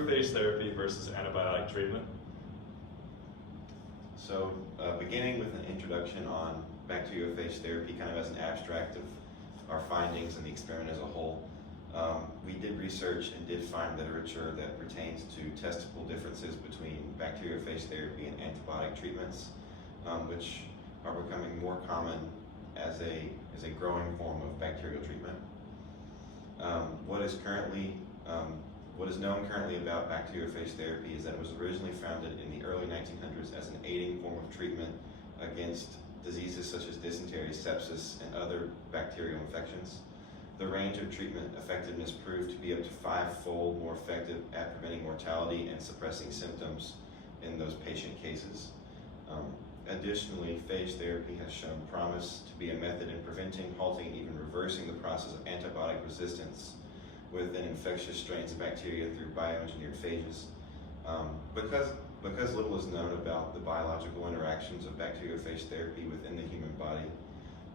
Phage therapy versus antibiotic treatment. So beginning with an introduction on bacteriophage therapy, kind of as an abstract of our findings and the experiment as a whole, we did research and did find literature that pertains to testable differences between bacteriophage therapy and antibiotic treatments, which are becoming more common as a growing form of bacterial treatment. What is known currently about bacteriophage therapy is that it was originally founded in the early 1900s as an aiding form of treatment against diseases such as dysentery, sepsis, and other bacterial infections. The range of treatment effectiveness proved to be up to 5-fold more effective at preventing mortality and suppressing symptoms in those patient cases. Additionally, phage therapy has shown promise to be a method in preventing, halting, and even reversing the process of antibiotic resistance within infectious strains of bacteria through bioengineered phages. Because little is known about the biological interactions of bacteriophage therapy within the human body,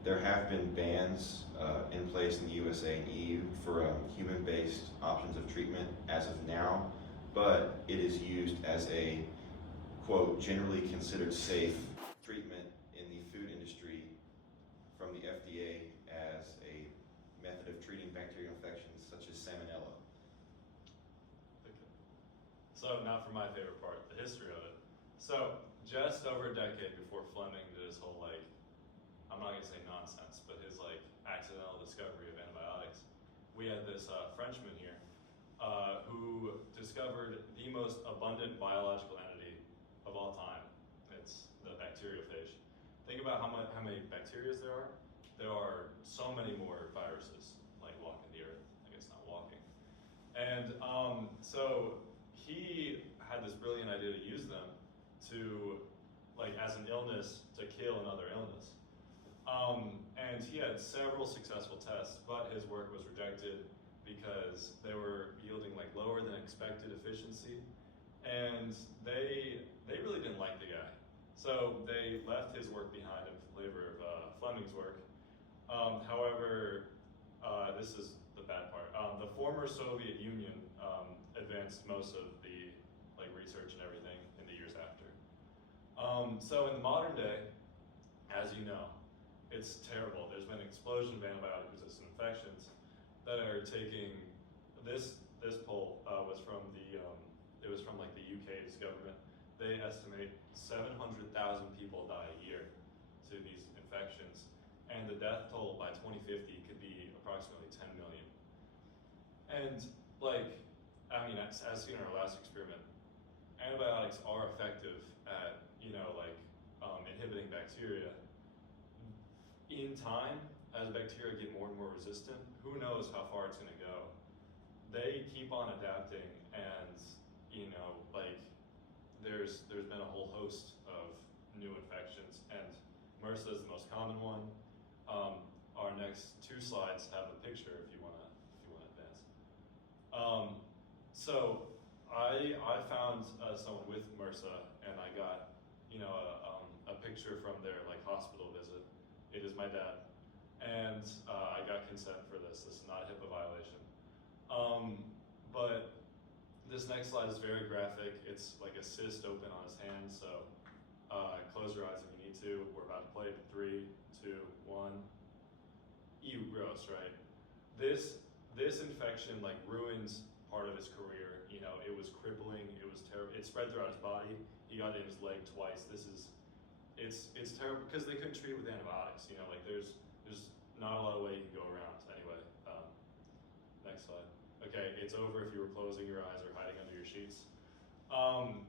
there have been bans in place in the USA and EU for human-based options of treatment as of now, but it is used as a, quote, generally considered safe treatment in the food industry from the FDA as a method of treating bacterial infections such as salmonella. Okay. So now for my favorite part, the history of it. So just over a decade before Fleming did his whole, like, I'm not gonna say nonsense, but his like accidental discovery of antibiotics, we had this Frenchman here who discovered the most abundant biological entity of all time. It's the bacteriophage. Think about how many bacteria there are. There are so many more viruses like walking the earth. I guess not walking. And so he had this brilliant idea to use them to, like, as an illness, to kill another illness. And he had several successful tests, but his work was rejected because they were yielding like lower than expected efficiency, and they really didn't like the guy. So they left his work behind in favor of Fleming's work. However, this is the bad part. The former Soviet Union advanced most of the like research and everything in the years after. So in the modern day, as you know, it's terrible. There's been an explosion of antibiotic-resistant infections that are taking. This poll was from it was from like the UK's government. They estimate 700,000 people die a year to these infections, and the death toll by 2050 could be approximately 10 million. And like, I mean, as seen in our last experiment, antibiotics are effective at, you know, like inhibiting bacteria. In time, as bacteria get more and more resistant, who knows how far it's going to go. They keep on adapting, and you know, like there's been a whole host of new infections, and MRSA is the most common one. Our next two slides have a picture if you wanna advance. So I found someone with MRSA, and I got, you know, a picture from their like hospital visit. It is my dad, and I got consent for this. This is not a HIPAA violation. But this next slide is very graphic. It's like a cyst open on his hand, so close your eyes if you need to. We're about to play it in 3, 2, 1. Ew, gross, right? This infection like ruins part of his career. You know, it was crippling. It was terrible. It spread throughout his body. He got it in his leg twice. It's terrible because they couldn't treat it with antibiotics. You know, like there's not a lot of way you can go around. Anyway, next slide. Okay, it's over if you were closing your eyes or hiding under your sheets.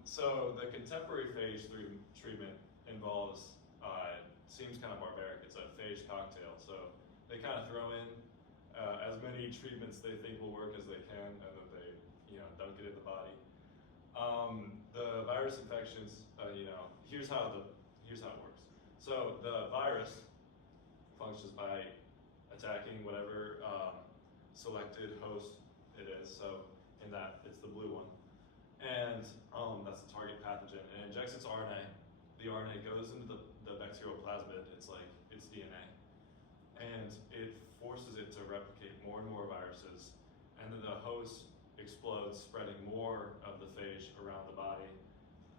So the contemporary phage treatment involves, seems kind of barbaric. It's a phage cocktail. So they kind of throw in as many treatments they think will work as they can, and then they, you know, dunk it in the body. The virus infections, you know, here's how it works. So the virus functions by attacking whatever selected host it is. So in that, it's the blue one. And that's the target pathogen. And it injects its RNA. The RNA goes into the bacterial plasmid. It's like, it's DNA. And it forces it to replicate more and more viruses. And then the host explodes, spreading more of the phage around the body,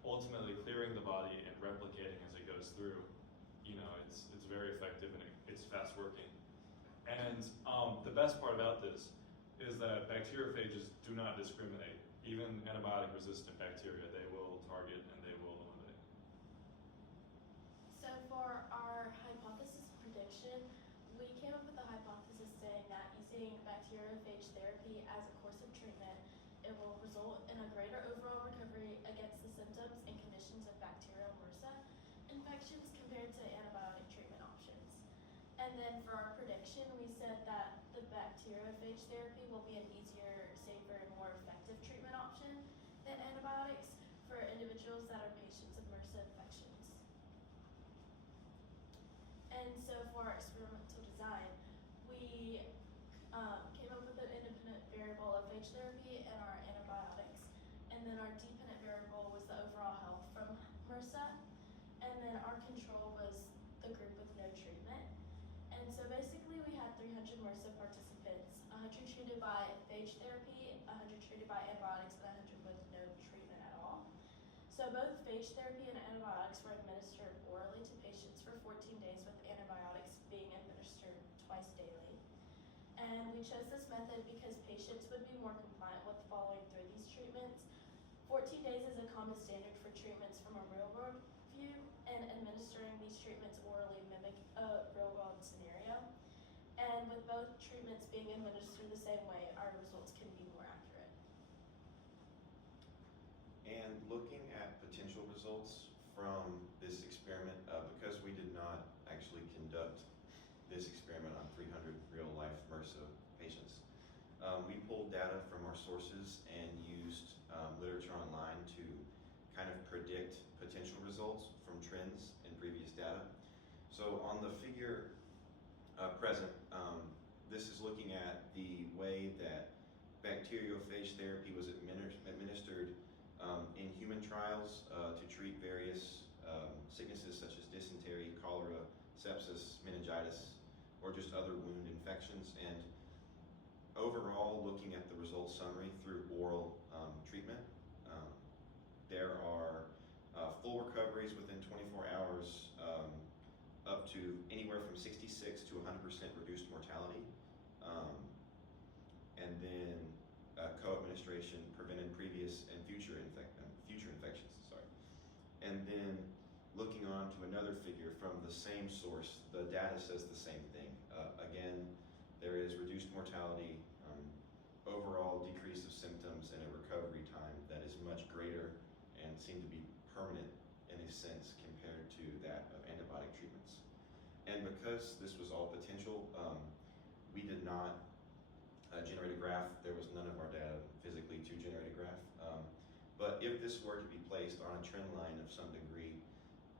ultimately clearing the body and replicating as it goes through. You know, it's very effective and it's fast working. And the best part about this is that bacteriophages do not discriminate. Even antibiotic-resistant bacteria, they will target and they will eliminate. So for our hypothesis prediction, we came up with a hypothesis saying that using bacteriophage therapy as a course of treatment, it will result in a greater overall recovery against the symptoms and conditions of bacterial MRSA infections compared to antibiotic treatment options. And then for our prediction, we said that the bacteriophage therapy will be an easier, safer, and more effective treatment option than antibiotics for individuals that are patients of MRSA infections. And so for our experimental design, we came up with an independent variable of phage therapy and our antibiotics. And then our dependent variable was the overall health from MRSA. And then our control was the group with no treatment. And so basically we had 300 MRSA participants, 100 treated by phage therapy, 100 treated by antibiotics, and 100 with no treatment at all. So both phage therapy and antibiotics were administered orally to patients for 14 days, with antibiotics being administered twice daily. And we chose this method because patients would be more compliant with following through these treatments. 14 days is a common standard for treatments from a real-world view, and administering these treatments orally mimic a real-world scenario. And with both treatments being administered the same way, our results can be more accurate. And looking at potential results from this experiment, because we did not actually conduct this experiment on 300 real-life MRSA patients, we pulled data from our sources and used literature online to kind of predict potential results from trends in previous data. So on the figure present, this is looking at the way that bacteriophage therapy was administered in human trials to treat various sicknesses such as dysentery, cholera, sepsis, meningitis, or just other wound infections. And overall, looking at the results summary through oral treatment, there are full recoveries within 24 hours, up to anywhere from 66 to 100% reduced mortality. And then co-administration prevented previous and future infections. And then looking on to another figure from the same source, the data says the same thing. Again, there is reduced mortality, overall decrease of symptoms, and a recovery time that is much greater and seem to be permanent in a sense compared to that of antibiotic treatments. And because this was all potential, we did not generate a graph. There was none of our data physically to generate a graph. But if this were to be placed on a trend line of some degree,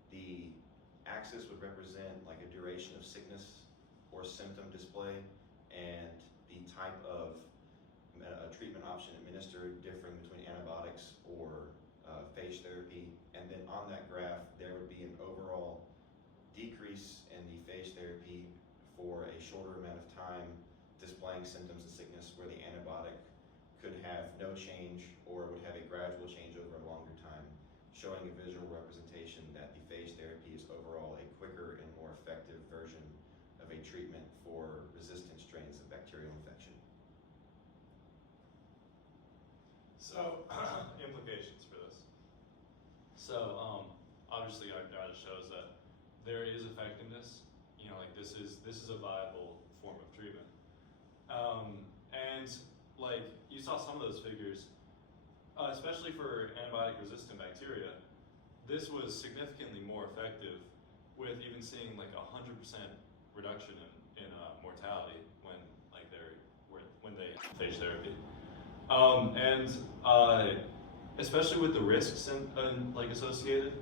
the axis would represent like a duration of sickness or symptom display, and the type of treatment option administered differing between antibiotics or phage therapy. And then on that graph, there would be an overall decrease in the phage therapy for a shorter amount of time, displaying symptoms of sickness, where the antibiotic could have no change or would have a gradual change over a longer time, showing a visual representation that the phage therapy is overall a quicker and more effective version of a treatment for resistant strains of bacterial infection. So, implications for this. So, obviously our data shows that there is effectiveness. You know, like this is a viable form of treatment. And like you saw some of those figures, especially for antibiotic-resistant bacteria, this was significantly more effective, with even seeing like 100% reduction in mortality when they phage therapy. And especially with the risks and like associated,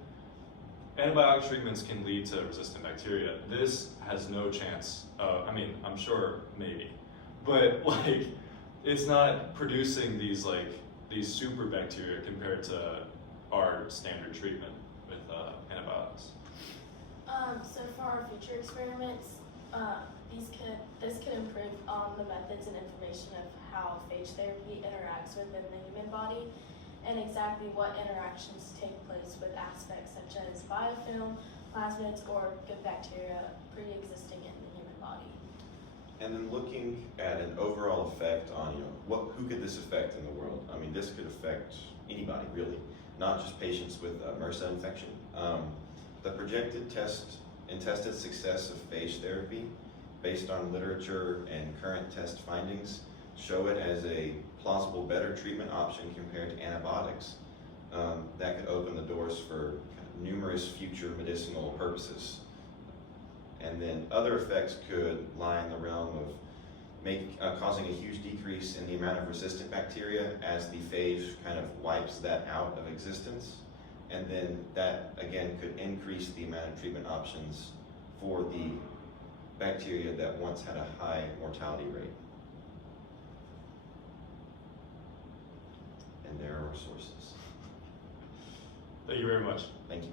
antibiotic treatments can lead to resistant bacteria. This has no chance. I mean, I'm sure maybe, but like it's not producing these super bacteria compared to our standard treatment with antibiotics. So for our future experiments, This could improve on the methods and information of how phage therapy interacts within the human body and exactly what interactions take place with aspects such as biofilm, plasmids, or good bacteria pre-existing in the human body. And then looking at an overall effect on, who could this affect in the world? I mean, this could affect anybody, really, not just patients with MRSA infection. The projected test and tested success of phage therapy, based on literature and current test findings, show it as a plausible better treatment option compared to antibiotics. That could open the doors for numerous future medicinal purposes. And then other effects could lie in the realm of causing a huge decrease in the amount of resistant bacteria as the phage kind of wipes that out of existence. And then that, again, could increase the amount of treatment options for the bacteria that once had a high mortality rate. And there are our sources. Thank you very much. Thank you.